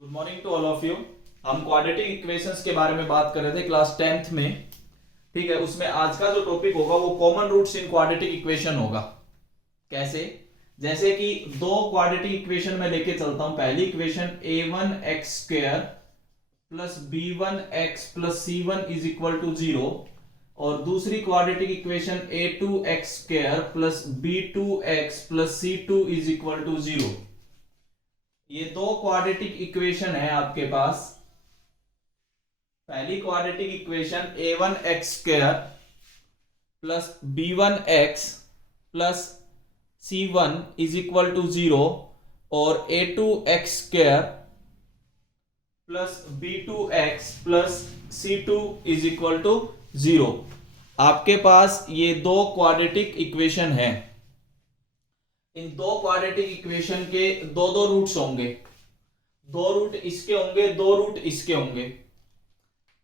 Good morning to all of you. हम quadratic equations के बारे में बात कर रहे थे क्लास 10th में। ठीक है, उसमें आज का जो टॉपिक होगा वो common roots in quadratic equation होगा। कैसे? जैसे कि दो क्वाड्रेटिक इक्वेशन में लेके चलता हूं। पहली equation a1x² plus b1x plus c1 is equal to 0 और दूसरी quadratic equation a2x² plus b2x plus c2 is equal to 0। ये दो क्वाड्रेटिक इक्वेशन है आपके पास। पहली quadratic equation a1x² plus b1x plus c1 is equal to 0 और a2x² plus b2x plus c2 is equal to 0। आपके पास ये दो क्वाड्रेटिक इक्वेशन है। इन दो क्वाड्रेटिक इक्वेशन के दो दो रूट्स होंगे। दो रूट इसके होंगे, दो रूट इसके होंगे।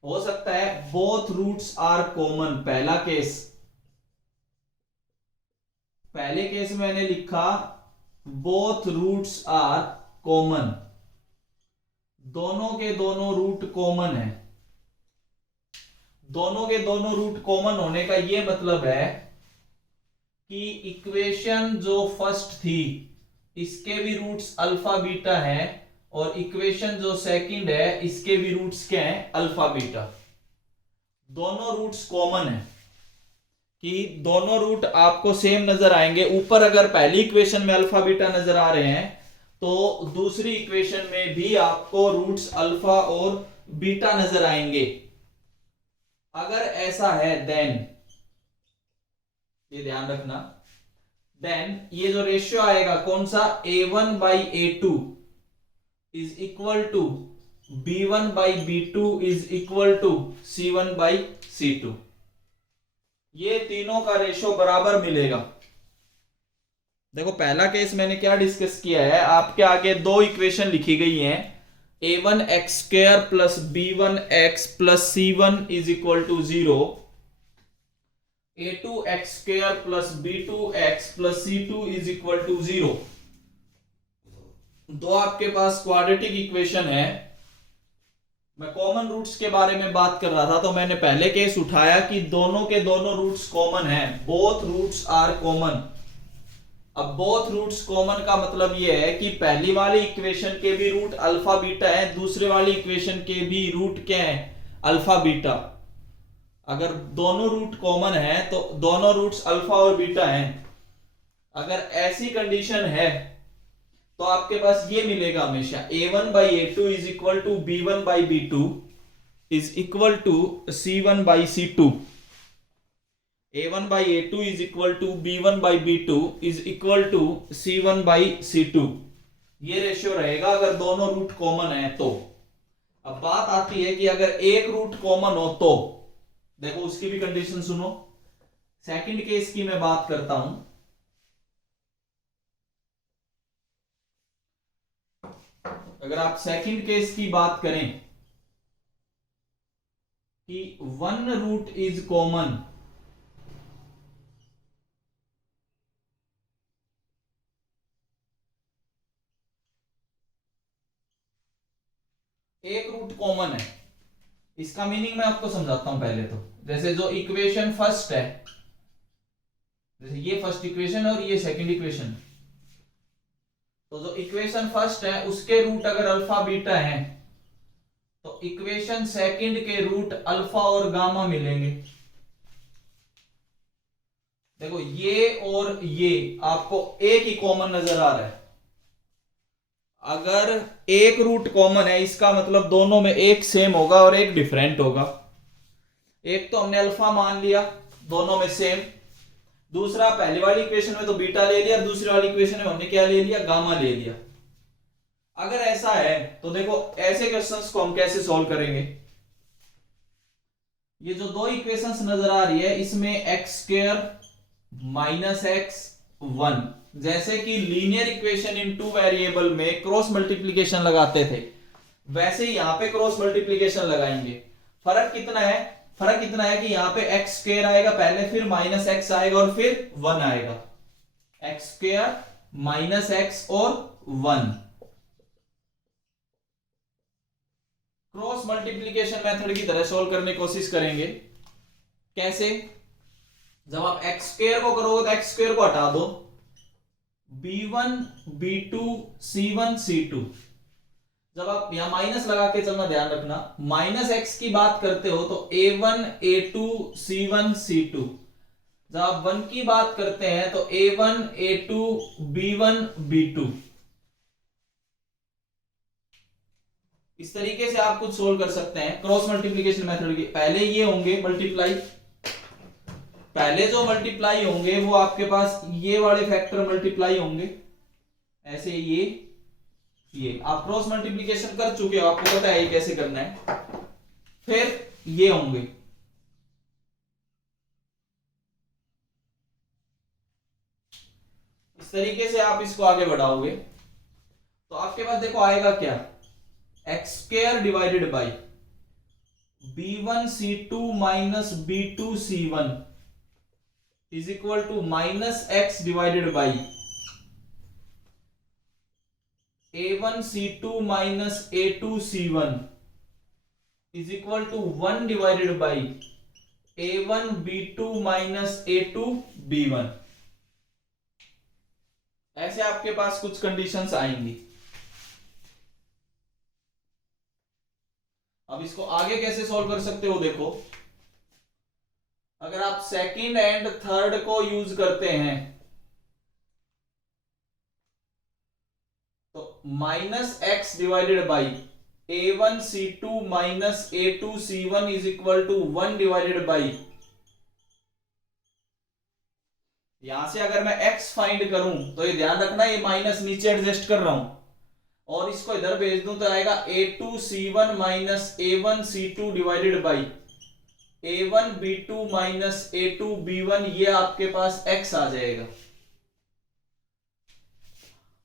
हो सकता है बोथ रूट्स आर कॉमन। पहला केस, पहले केस में मैंने लिखा बोथ रूट्स आर कॉमन। दोनों के दोनों रूट कॉमन है। दोनों के दोनों रूट कॉमन होने का यह मतलब है कि इक्वेशन जो फर्स्ट थी इसके भी रूट्स अल्फा बीटा हैं और इक्वेशन जो सेकंड है इसके भी रूट्स क्या हैं? Alpha beta. दोनों रूट्स कॉमन है कि दोनों रूट आपको सेम नजर आएंगे। ऊपर अगर पहली इक्वेशन में अल्फा बीटा नजर आ रहे हैं तो दूसरी इक्वेशन में भी आपको रूट्स अल्फा और बीटा नजर आएंगे। अगर ऐसा है देन ये ध्यान रखना, देन ये जो रेशियो आएगा कौन सा? a1/a2 is equal to b1/b2 is equal to c1/c2। ये तीनों का रेशियो बराबर मिलेगा। देखो पहला केस मैंने क्या डिस्कस किया है, आपके आगे दो इक्वेशन लिखी गई हैं a1x² plus b1x plus c1 is equal to 0, a2x² plus b2x plus c2 is equal to 0। दो आपके पास क्वाड्रेटिक इक्वेशन है। मैं कॉमन रूट्स के बारे में बात कर रहा था तो मैंने पहले केस उठाया कि दोनों के दोनों रूट्स कॉमन हैं। Both roots are common. अब बोथ रूट्स कॉमन का मतलब यह है कि पहली वाली इक्वेशन के भी रूट अल्फा बीटा है, दूसरे वाली इक्वेशन के भी रूट क्या है? Alpha beta. अगर दोनों रूट कॉमन है तो दोनों रूट्स अल्फा और बीटा हैं। अगर ऐसी कंडीशन है तो आपके पास ये मिलेगा हमेशा a1/a2 is equal to b1/b2 is equal to c1/c2। a1/a2 is equal to b1/b2 is equal to c1/c2। ये रेशियो रहेगा अगर दोनों रूट कॉमन है तो। अब बात आती है कि अगर एक रूट कॉमन हो तो देखो उसकी भी कंडीशन सुनो। सेकंड केस की मैं बात करता हूं। अगर आप सेकंड केस की बात करें कि वन रूट इज कॉमन, एक रूट कॉमन है, इसका मीनिंग मैं आपको समझाता हूं पहले तो। जैसे जो इक्वेशन फर्स्ट है, जैसे ये फर्स्ट इक्वेशन और ये सेकंड इक्वेशन, तो जो इक्वेशन फर्स्ट है उसके रूट अगर अल्फा बीटा है तो इक्वेशन सेकंड के रूट अल्फा और गामा मिलेंगे। देखो ये और ये आपको एक ही कॉमन नजर आ रहा है। अगर एक रूट कॉमन है इसका मतलब दोनों में एक सेम होगा और एक डिफरेंट होगा। एक तो हमने अल्फा मान लिया, दोनों में सेम। दूसरा पहली वाली इक्वेशन में तो बीटा ले लिया, दूसरी वाली इक्वेशन में हमने क्या ले लिया? गामा ले लिया। अगर ऐसा है तो देखो ऐसे क्वेश्चंस को हम कैसे सॉल्व करेंगे। ये जो दो इक्वेशंस नजर आ रही है इसमें x² माइनस x1, जैसे कि linear equation in two variable में क्रॉस मल्टीप्लीकेशन लगाते थे वैसे ही यहां पे क्रॉस मल्टीप्लीकेशन लगाएंगे। फर्क कितना है? फर्क इतना है कि यहां पे x² आएगा पहले, फिर माइनस x आएगा और फिर 1 आएगा। x² माइनस x और 1। क्रॉस मल्टीप्लीकेशन मेथड की तरह सोल्व करने की कोशिश करेंगे। कैसे? जब आप एक्स स्क्वायर को करोगे तो एक्स स्क्वायर को हटा दो, b1 b2 c1 c2। जब आप यहां माइनस लगा के चलना, ध्यान रखना, माइनस एक्स की बात करते हो तो a1 a2 c1 c2। जब आप 1 की बात करते हैं तो a1 a2 b1 b2। इस तरीके से आप कुछ सोल्व कर सकते हैं क्रॉस मल्टीप्लीकेशन मेथड के। पहले ये होंगे मल्टीप्लाई, पहले जो मल्टीप्लाई होंगे वो आपके पास ये वाले फैक्टर मल्टीप्लाई होंगे, ऐसे ये आप क्रॉस मल्टीप्लीकेशन कर चुके हो, आपको पता है ये कैसे करना है। फिर ये होंगे, इस तरीके से आप इसको आगे बढ़ाओगे तो आपके पास देखो आएगा क्या, x square divided by b1 c2 minus b2 c1 is equal to minus x divided by a1 c2 minus a2 c1 is equal to 1 divided by a1 b2 minus a2 b1। ऐसे आपके पास कुछ conditions आएंगी। अब इसको आगे कैसे solve कर सकते हो, देखो अगर आप सेकंड एंड थर्ड को यूज करते हैं तो minus x divided by a1 c2 minus a2 c1 is equal to 1 divided by, यहां से अगर मैं x फाइंड करूं तो ये ध्यान रखना ये माइनस नीचे एडजस्ट कर रहा हूं और इसको इधर भेज दूं तो आएगा a2 c1 minus a1 c2 divided by a1 b2 minus a2 b1। ये आपके पास x आ जाएगा।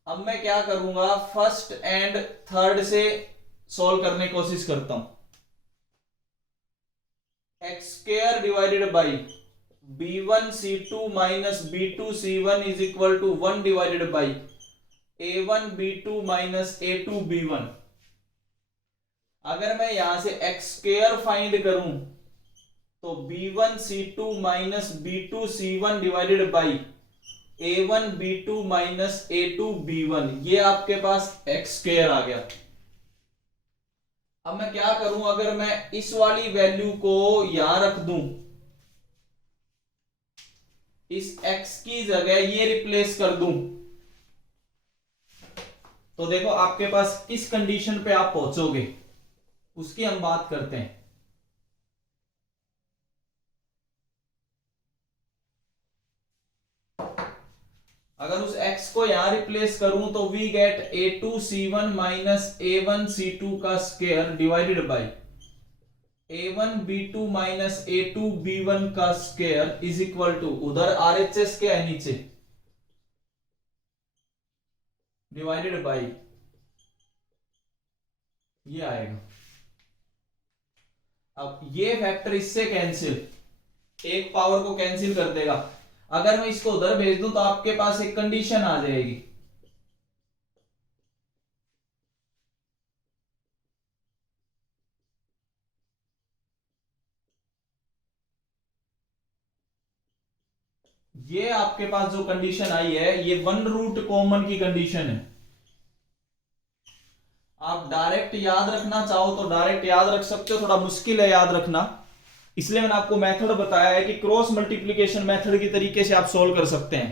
अब मैं क्या करूंगा, फर्स्ट एंड थर्ड से सॉल्व करने की कोशिश करता हूं। X square divided by b1 c2 minus b2 c1 is equal to 1 divided by a1 b2 minus a2 b1। अगर मैं यहां से एक्स स्क्वायर फाइंड करूं तो b1 c2 minus b2 c1 divided by a1 b2 minus a2 b1। ये आपके पास x square आ गया। अब मैं क्या करूं, अगर मैं इस वाली वैल्यू को यहां रख दूं, इस x की जगह ये रिप्लेस कर दूं, तो देखो आपके पास किस कंडीशन पे आप पहुंचोगे उसकी हम बात करते हैं। अगर उस x को यहां रिप्लेस करूं तो we gate a2 c1 minus a1 c2 का square divided by a1 b2 minus a2 b1 का स्क्वायर इज इक्वल टू, उधर RHS क्या है नीचे, डिवाइडेड बाई ये आएगा। अब ये फैक्टर इससे कैंसिल, एक पावर को कैंसिल कर देगा। अगर मैं इसको उधर भेज दूं तो आपके पास एक कंडीशन आ जाएगी, ये आपके पास जो कंडीशन आई है ये वन रूट कॉमन की कंडीशन है। आप डायरेक्ट याद रखना चाहो तो डायरेक्ट याद रख सकते हो, थोड़ा मुश्किल है याद रखना, इसलिए मैंने आपको मेथड बताया है कि क्रॉस मल्टीप्लीकेशन मेथड की तरीके से आप सोल्व कर सकते हैं।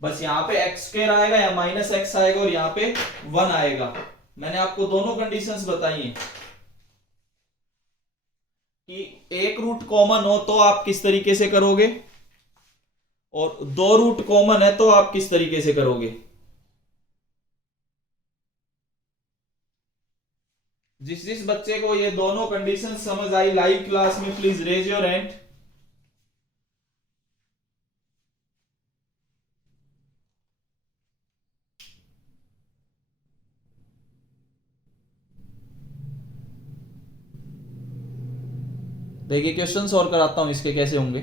बस यहां पे एक्स स्क्वायर आएगा या माइनस एक्स आएगा और यहां पे 1 आएगा। मैंने आपको दोनों कंडीशंस बताई हैं कि एक रूट कॉमन हो तो आप किस तरीके से करोगे और दो रूट कॉमन है तो आप किस तरीके से करोगे। जिस जिस बच्चे को ये दोनों कंडीशन समझ आई लाइव क्लास में प्लीज रेज योर हैंड। देखिए क्वेश्चंस और कराता हूं इसके कैसे होंगे।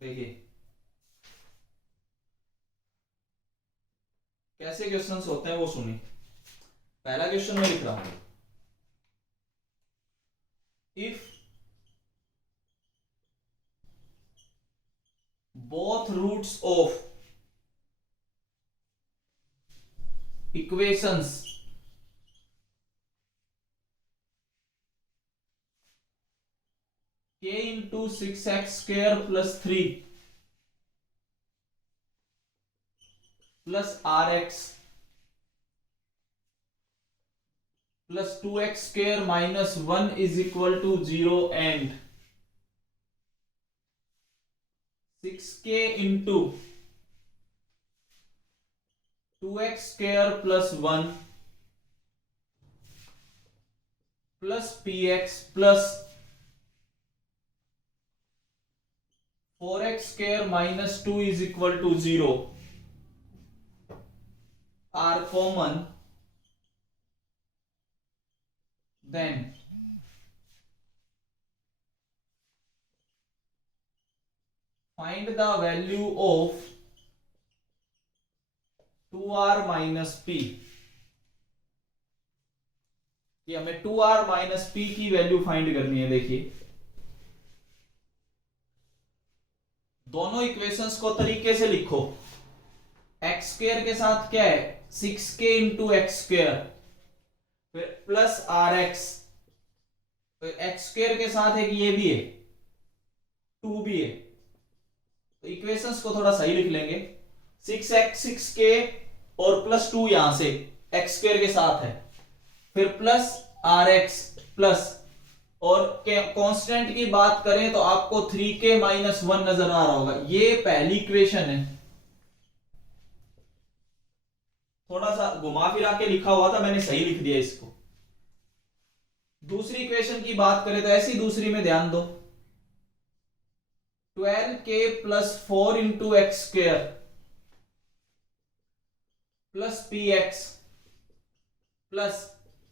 देखिए कैसे क्वेश्चंस होते हैं वो सुनिए। पहला क्वेश्चन में लिख रहा हूं, if both roots of equations k into 6x square plus 3 plus rx plus 2x square minus 1 is equal to 0 and 6k into 2x square plus 1 plus px plus 4x square minus 2 is equal to 0 are common, then find the value of 2r minus p। कि हमें 2r minus p की value find करनी है। देखिए दोनों equations को तरीके से लिखो। एक्स स्क्वायर के साथ क्या है 6k इंटू एक्स स्क्वायर, फिर प्लस आर एक्स, फिर एक्स स्क्वायर के साथ एक ये भी है 2 भी है, तो इक्वेशंस को थोड़ा सही लिख लेंगे। 6x 6k और प्लस 2 यहां से एक्स स्क्वायर के साथ है, फिर प्लस आर एक्स प्लस, और कांस्टेंट की बात करें तो आपको 3k माइनस 1 नजर आ रहा होगा। ये पहली इक्वेशन है, थोड़ा सा घुमा फिरा के लिखा हुआ था, मैंने सही लिख दिया इसको। दूसरी इक्वेशन की बात करें तो ऐसी दूसरी में ध्यान दो, 12k plus 4 into x square plus p x plus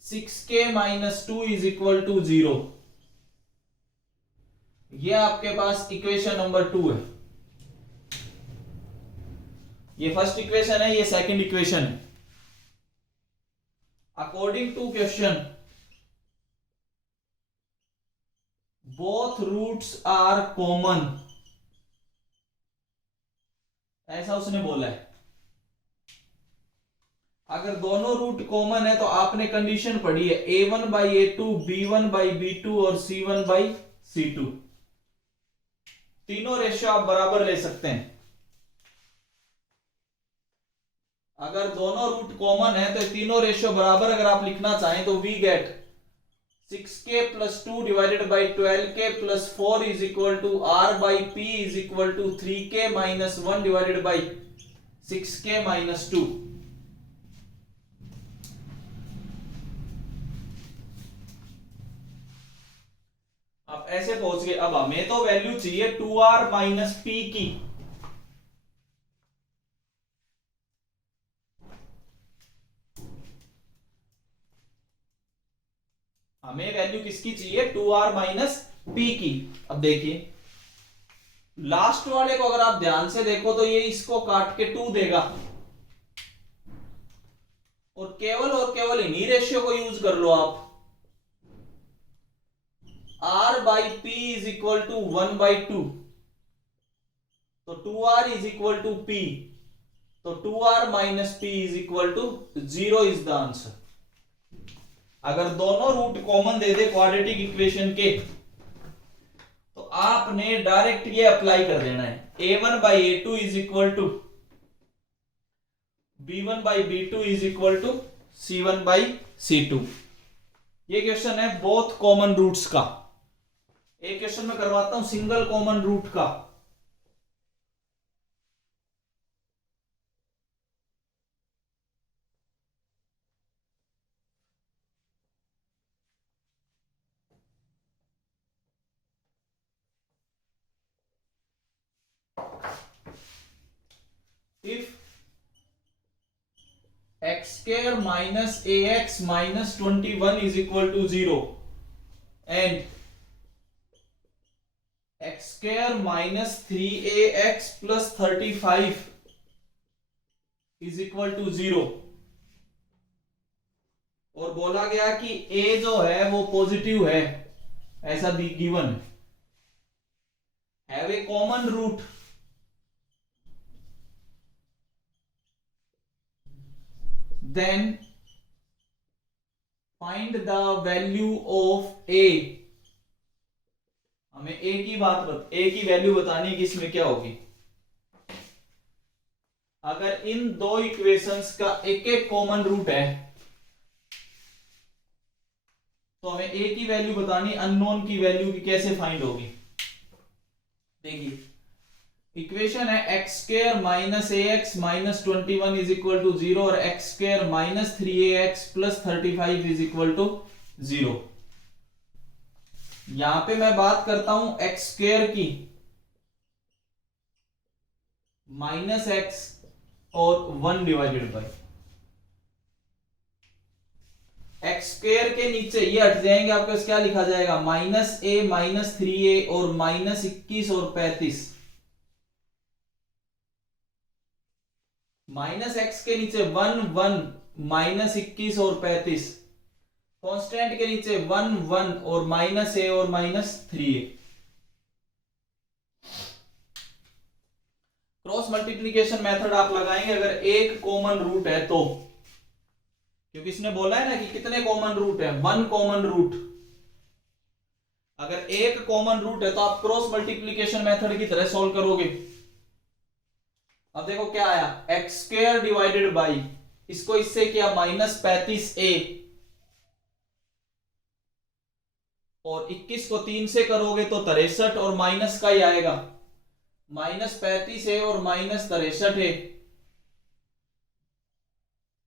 6k minus 2 is equal to 0। ये आपके पास इक्वेशन नंबर 2 है। ये फर्स्ट इक्वेशन है, ये सेकंड इक्वेशन है। According to question both roots are common, ऐसा उसने बोला है। अगर दोनों रूट कॉमन है तो आपने कंडीशन पढ़ी है a1 by a2, b1 by b2 और c1 बाई c2। तीनों रेशियो आप बराबर ले सकते हैं। अगर दोनों रूट कॉमन है तो तीनों रेशियो बराबर अगर आप लिखना चाहें तो we get 6k plus 2 divided by 12k plus 4 is equal to r by p is equal to 3k minus 1 divided by 6k minus 2। आप ऐसे पहुंच गए। अब हमें तो वैल्यू चाहिए 2r माइनस p की। हमें वैल्यू किसकी चाहिए 2r माइनस p की। अब देखिए लास्ट वाले को अगर आप ध्यान से देखो तो ये इसको काट के 2 देगा, और केवल इन्हीं रेशियो को यूज कर लो आप। r by p is equal to 1 by 2, तो 2r is equal to p, तो 2r minus p is equal to 0 is the answer. अगर दोनों रूट कॉमन दे दे क्वाड्रेटिक इक्वेशन के तो आपने डायरेक्ट ये अप्लाई कर देना है। a1 by a2 is equal to b1 by b2 is equal to c1 by c2। ये क्वेश्चन है बोथ कॉमन रूट्स का। एक क्वेश्चन में करवाता हूं सिंगल कॉमन रूट का। If x square minus ax minus 21 is equal to 0 and x square minus 3ax plus 35 is equal to 0, और बोला गया कि a जो है वो पॉजिटिव है, ऐसा given have a common root, then find the value of a। हमें a की वैल्यू बतानी है कि इसमें क्या होगी। अगर इन दो इक्वेशंस का एक एक कॉमन रूट है तो हमें a की वैल्यू बतानी, अननोन की वैल्यू की कैसे फाइंड होगी। देखिए इक्वेशन है x square minus a x minus 21 is equal to 0 और x square minus 3ax plus 35 is equal to 0। यहां पे मैं बात करता हूं एक्स स्क्वायर की, माइनस एक्स और 1 डिवाइडेड बाई एक्स स्क्वायर के नीचे ये हट जाएंगे, आपके पास क्या लिखा जाएगा, माइनस ए माइनस 3a और माइनस 21 और 35। माइनस एक्स के नीचे 1 1 माइनस 21 और 35, कांस्टेंट के नीचे 1 1 और माइनस ए और minus 3a। Cross multiplication method आप लगाएंगे अगर एक कॉमन रूट है तो, क्योंकि इसने बोला है ना कि कितने कॉमन रूट है, 1 कॉमन रूट। अगर एक कॉमन रूट है तो आप क्रॉस मल्टीप्लीकेशन मेथड की तरह सॉल्व करोगे। अब देखो क्या आया, एक्स स्क्वायर डिवाइडेड बाई, इसको इससे किया माइनस 35a और 21 को 3 से करोगे तो 63 और माइनस का ही आएगा, माइनस 35a और माइनस 63a,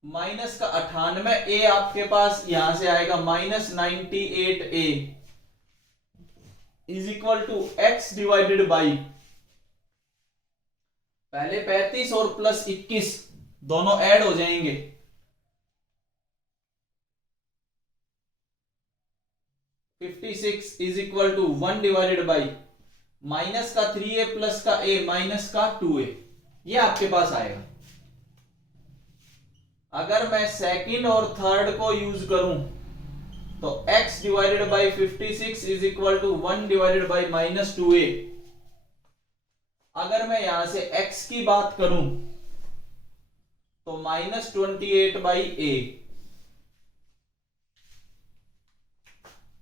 माइनस का 98a आपके पास यहां से आएगा minus 98a is equal to x divided by, पहले 35 और प्लस 21 दोनों ऐड हो जाएंगे, is equal to 1 divided by minus का 3a प्लस का a माइनस का 2a, ये आपके पास आएगा। अगर मैं सेकंड और थर्ड को यूज करूं तो x divided by 56 is equal to 1 divided by minus 2a। अगर मैं यहां से x की बात करूं तो माइनस 28 बाई a।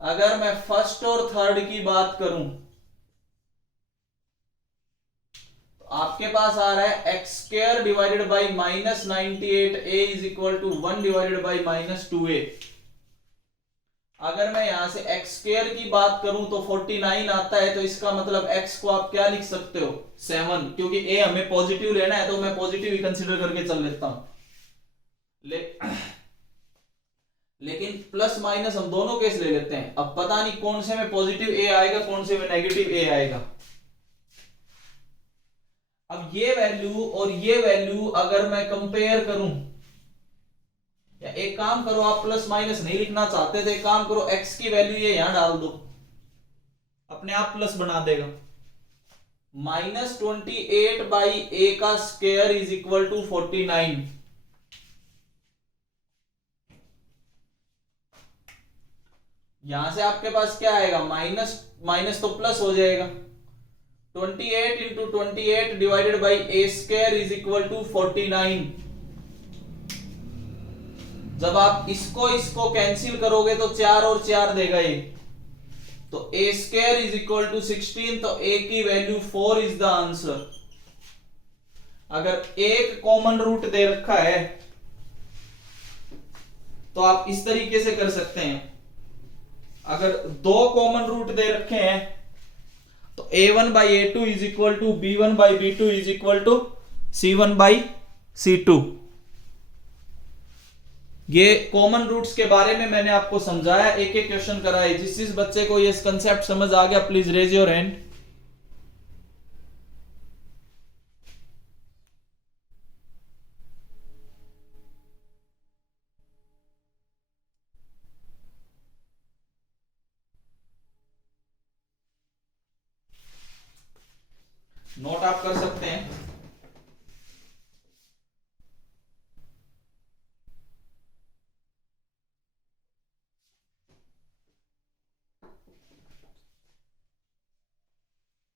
अगर मैं फर्स्ट और थर्ड की बात करूं तो आपके पास आ रहा है x square divided by minus 98a is equal to 1 divided by minus 2a। अगर मैं यहां से एक्स स्क्वायर की बात करूं तो 49 आता है, तो इसका मतलब x को आप क्या लिख सकते हो, 7, क्योंकि a हमें पॉजिटिव लेना है तो मैं पॉजिटिव ही कंसीडर करके चल लेता हूं। लेकिन प्लस माइनस हम दोनों केस ले लेते हैं, अब पता नहीं कौन से में पॉजिटिव a आएगा कौन से में नेगेटिव a आएगा। अब ये वैल्यू और ये वैल्यू अगर मैं कंपेयर करूं, या एक काम करो, आप प्लस माइनस नहीं लिखना चाहते तो एक काम करो, x की वैल्यू ये यहां डाल दो, अपने आप प्लस बना देगा। माइनस 28 बाई ए का स्क्वायर इज इक्वल टू 49। यहां से आपके पास क्या आएगा, माइनस माइनस तो प्लस हो जाएगा, 28 into 28 divided by a square is equal to 49। जब आप इसको कैंसिल करोगे तो 4 और 4 देगा ये, तो ए स्क्वायर इज इक्वल टू 16, तो ए की वैल्यू 4 इज द आंसर। अगर एक कॉमन रूट दे रखा है तो आप इस तरीके से कर सकते हैं, अगर दो कॉमन रूट दे रखे हैं तो a1 by a2 is equal to b1 by b2 is equal to c1 by c2। ये कॉमन रूट्स के बारे में मैंने आपको समझाया, एक एक क्वेश्चन कराए। जिस बच्चे को ये कंसेप्ट समझ आ गया please raise your hand. Note आप कर सकते हैं।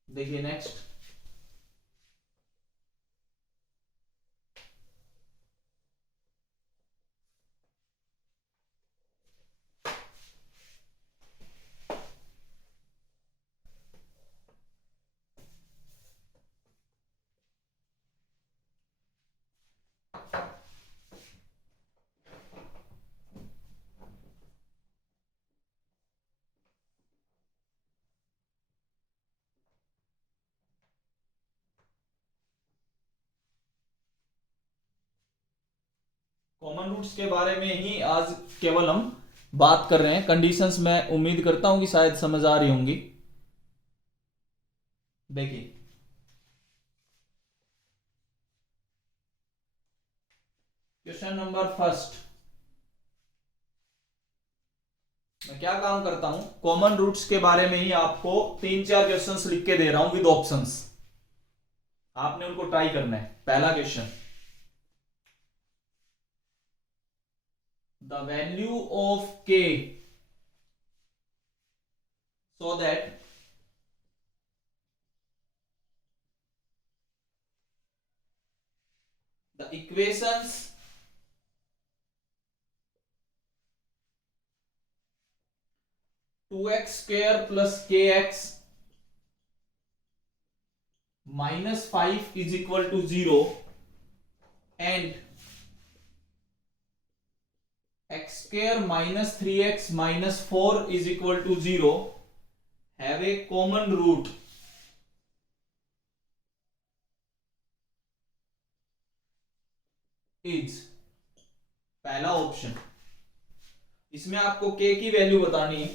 देखिए नेक्स्ट, कॉमन रूट्स के बारे में ही आज केवल हम बात कर रहे हैं। कंडीशंस मैं उम्मीद करता हूं कि शायद समझ आ रही होंगी। देखिए क्वेश्चन नंबर फर्स्ट, मैं क्या काम करता हूं, कॉमन रूट्स के बारे में ही आपको 3-4 क्वेश्चंस लिख के दे रहा हूं विद ऑप्शंस, आपने उनको ट्राई करना है। पहला question, the value of k so that the equations 2x square plus kx minus 5 is equal to 0 and x square minus 3x minus 4 is equal to 0 have a common root is, पहला option, इसमें आपको k की value बतानी है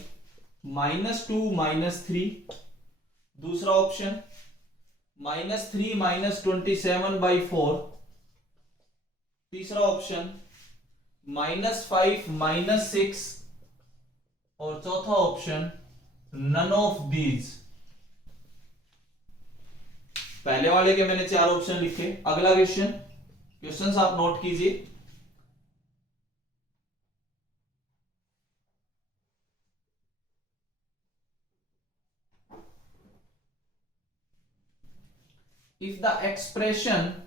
-2 -3। दूसरा option -3 -27/4। तीसरा option -5 -6 और चौथा ऑप्शन नन ऑफ दीज। पहले वाले के मैंने 4 ऑप्शन लिखे। अगला क्वेश्चन, क्वेश्चंस आप नोट कीजिए। If the expression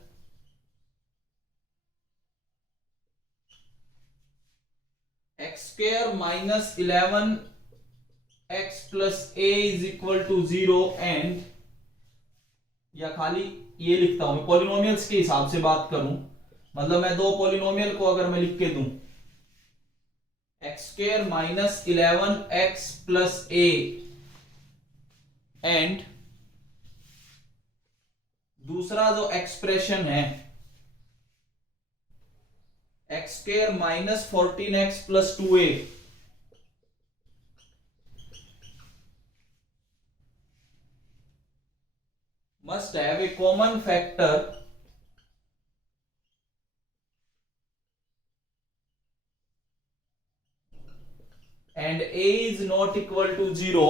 x square minus 11x plus a is equal to 0 and, या खाली ये लिखता हूं, पॉलिनोमियल्स के हिसाब से बात करूं, मतलब मैं दो पॉलिनोमियल को अगर मैं लिख के दूं x square minus 11x plus a and दूसरा जो एक्सप्रेशन है x square minus 14x plus 2a, must have a common factor and a is not equal to 0,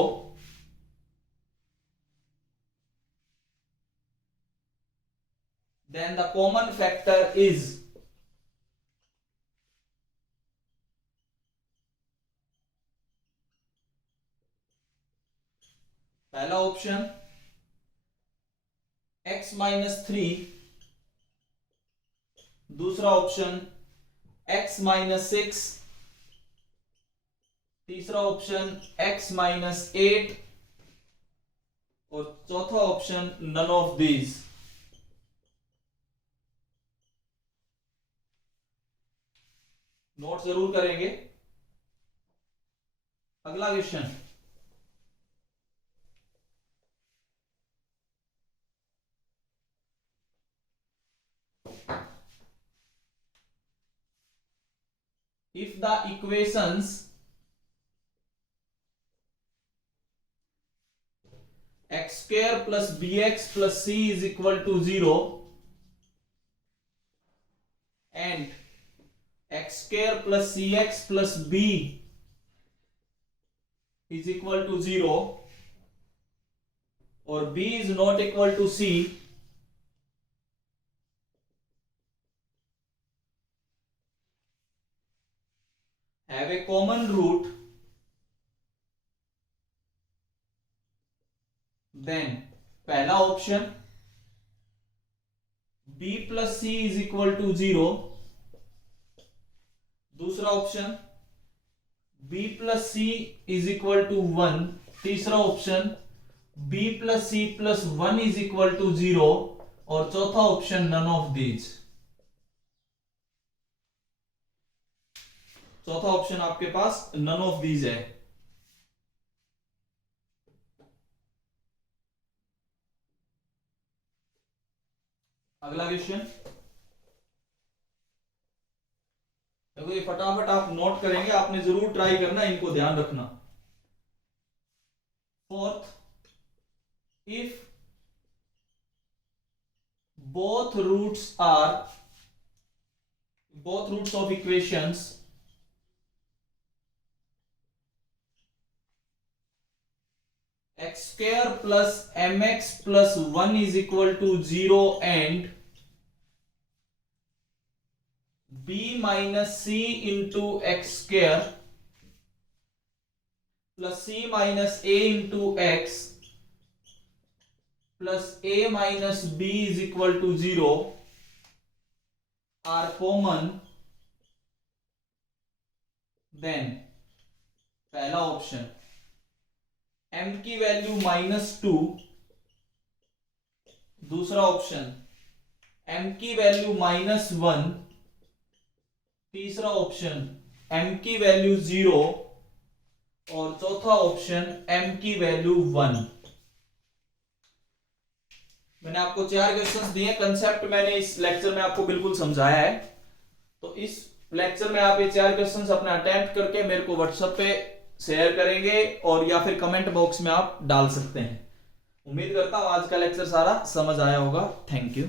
then the common factor is पहला ऑप्शन x minus 3, दूसरा option x minus 6, तीसरा option x minus 8 और चौथा option none of these. Note जरूर करेंगे। अगला question, if the equations x square plus bx plus c is equal to 0 and x square plus cx plus b is equal to 0 और b is not equal to c, common root, then पहला option b plus C is equal to 0, दूसरा option b plus C is equal to 1, तीसरा option b plus C plus 1 is equal to 0 और चौथा option none of these. चौथा option आपके पास none of these है। अगला क्वेश्चन देखो, ये फटाफट आप नोट करेंगे, आपने जरूर ट्राई करना, इनको ध्यान रखना। Fourth, if both roots of equations x square plus mx plus 1 is equal to 0 and b minus c into x square plus c minus a into x plus a minus b is equal to 0 are common, then पहला option m की value -2, दूसरा option m की value -1, तीसरा option m की value 0 और चौथा option m की value 1। मैंने आपको 4 क्वेश्चंस दिए। कंसेप्ट मैंने इस लेक्चर में आपको बिल्कुल समझाया है, तो इस लेक्चर में आप ये 4 क्वेश्चंस अपना अटेम्प्ट करके मेरे को व्हाट्सएप पे शेयर करेंगे और या फिर कमेंट बॉक्स में आप डाल सकते हैं। उम्मीद करता हूं आज का लेक्चर सारा समझ आया होगा। Thank you.